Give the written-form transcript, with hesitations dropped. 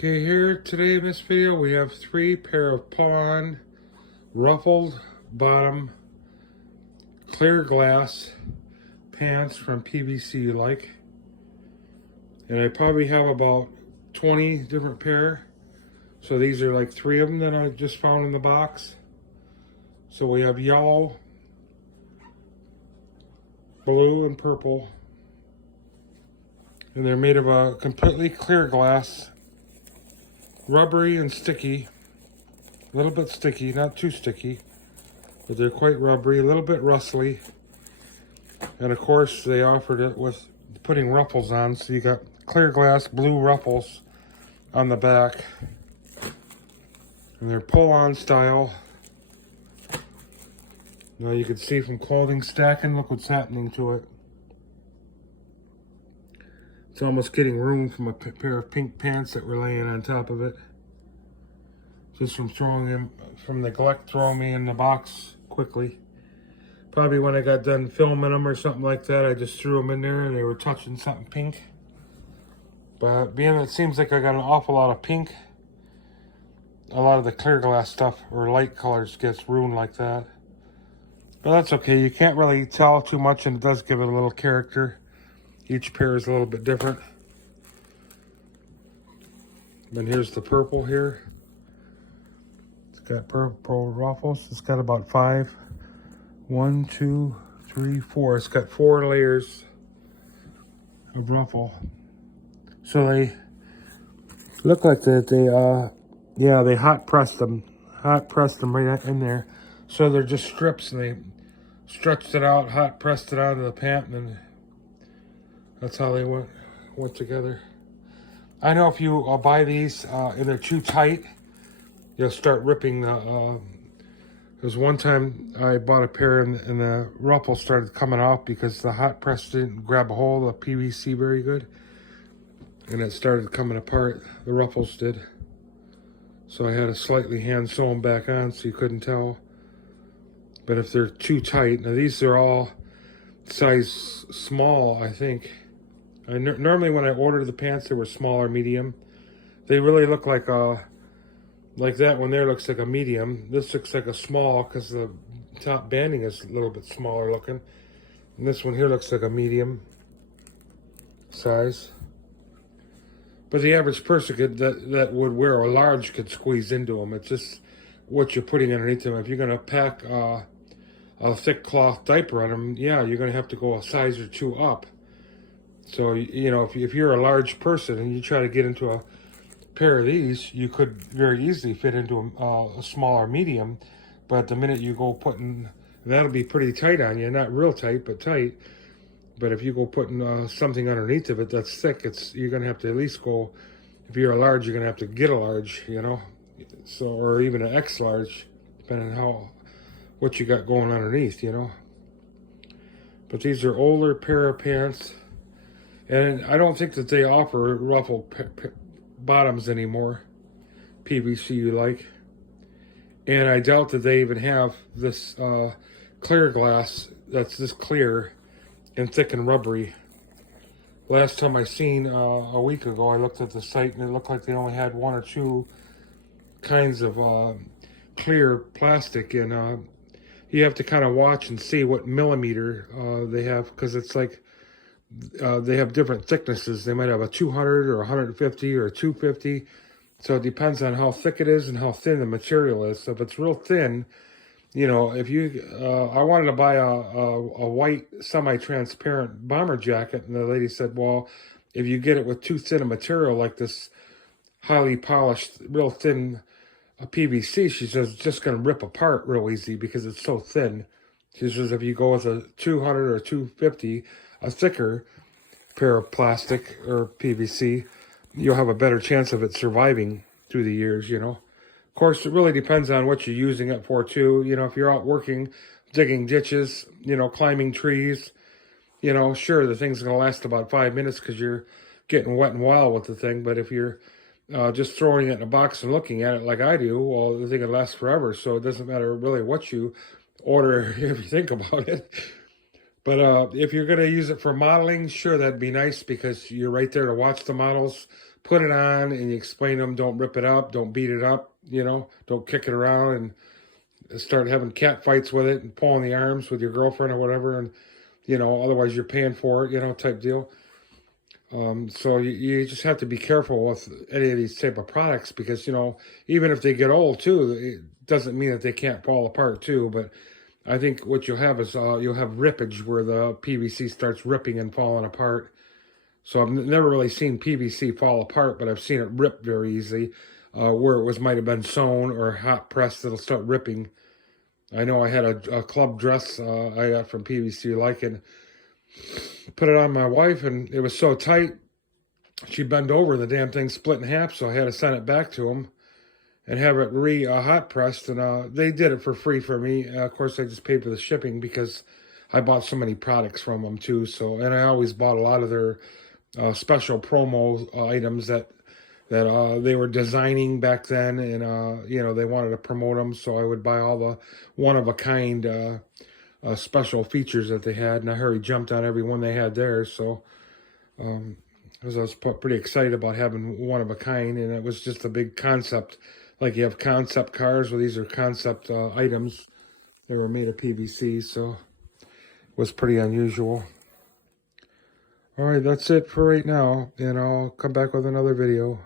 Okay, here today in this video we have 3 pair of pull-on ruffled bottom clear glass pants from PVC you like. And I probably have about 20 different pair. So these are like 3 of them that I just found in the box. So we have yellow, blue, and purple. And they're made of a completely clear glass. Rubbery and sticky, a little bit sticky, not too sticky, but they're quite rubbery, a little bit rustly. And of course they offered it with putting ruffles on, so you got clear glass blue ruffles on the back. And they're pull-on style. Now you can see from clothing stacking, look what's happening to it. It's almost getting room from a pair of pink pants that were laying on top of it. Just from throwing them, from neglect throwing me in the box quickly. Probably when I got done filming them or something like that, I just threw them in there and they were touching something pink. But being that it seems like I got an awful lot of pink, a lot of the clear glass stuff or light colors gets ruined like that. But that's okay, you can't really tell too much, and it does give it a little character. Each pair is a little bit different. Then here's the purple here. It's got purple ruffles. It's got about 5. 1, 2, 3, 4. It's got 4 layers of ruffle. So they look like that they hot pressed them right in there. So they're just strips, and they stretched it out, hot pressed it onto the pant, and then that's how they went together. I know if you buy these and they're too tight, you'll start ripping the. There was one time I bought a pair and the ruffle started coming off because the hot press didn't grab a hold of the PVC very good, and it started coming apart. The ruffles did. So I had to slightly hand sew them back on so you couldn't tell. But if they're too tight, now these are all size small, I think. Normally when I ordered the pants, they were small or medium. They really look like that one there looks like a medium. This looks like a small because the top banding is a little bit smaller looking. And this one here looks like a medium size. But the average person that would wear a large could squeeze into them. It's just what you're putting underneath them. If you're going to pack a thick cloth diaper on them, yeah, you're going to have to go a size or 2 up. So, you know, if you're a large person and you try to get into a pair of these, you could very easily fit into a smaller medium. But the minute you go putting, that'll be pretty tight on you. Not real tight, but tight. But if you go putting something underneath of it that's thick, you're going to have to at least go, if you're a large, you're going to have to get a large, you know. So, or even an X large, depending on what you got going underneath, you know. But these are older pair of pants. And I don't think that they offer ruffled bottoms anymore, PVC you like. And I doubt that they even have this clear glass that's this clear and thick and rubbery. Last time I seen a week ago, I looked at the site and it looked like they only had 1 or 2 kinds of clear plastic, and you have to kind of watch and see what millimeter they have, because it's like they have different thicknesses. They might have a 200 or 150 or a 250. So it depends on how thick it is and how thin the material is. So if it's real thin, you know, if you, I wanted to buy a white semi-transparent bomber jacket, and the lady said, well, if you get it with too thin a material like this highly polished, real thin PVC, she says it's just going to rip apart real easy because it's so thin. She says if you go with a 200 or 250, a thicker pair of plastic or PVC, you'll have a better chance of it surviving through the years, you know. Of course, it really depends on what you're using it for, too. You know, if you're out working, digging ditches, you know, climbing trees, you know, sure, the thing's going to last about 5 minutes because you're getting wet and wild with the thing. But if you're just throwing it in a box and looking at it like I do, well, the thing will last forever. So it doesn't matter really what you order if you think about it. But if you're going to use it for modeling, sure, that'd be nice because you're right there to watch the models. Put it on and you explain them. Don't rip it up. Don't beat it up. You know, don't kick it around and start having cat fights with it and pulling the arms with your girlfriend or whatever. And, you know, otherwise you're paying for it, you know, type deal. So you just have to be careful with any of these type of products because, you know, even if they get old too, it doesn't mean that they can't fall apart too. But I think what you'll have is you'll have rippage where the PVC starts ripping and falling apart. So I've never really seen PVC fall apart, but I've seen it rip very easily where it might have been sewn or hot pressed. It'll start ripping. I know I had a club dress I got from PVC Lycan. Put it on my wife, and it was so tight, she bent over, and the damn thing split in half, so I had to send it back to them and have it hot pressed, and they did it for free for me. Of course, I just paid for the shipping because I bought so many products from them, too, and I always bought a lot of their special promo items that they were designing back then, and you know, they wanted to promote them, so I would buy all the one-of-a-kind special features that they had, and I hurried jumped on every one they had there. So because I was pretty excited about having one of a kind, and it was just a big concept. Like you have concept cars, well, these are concept items. They were made of PVC, so it was pretty unusual. All right, that's it for right now, and I'll come back with another video.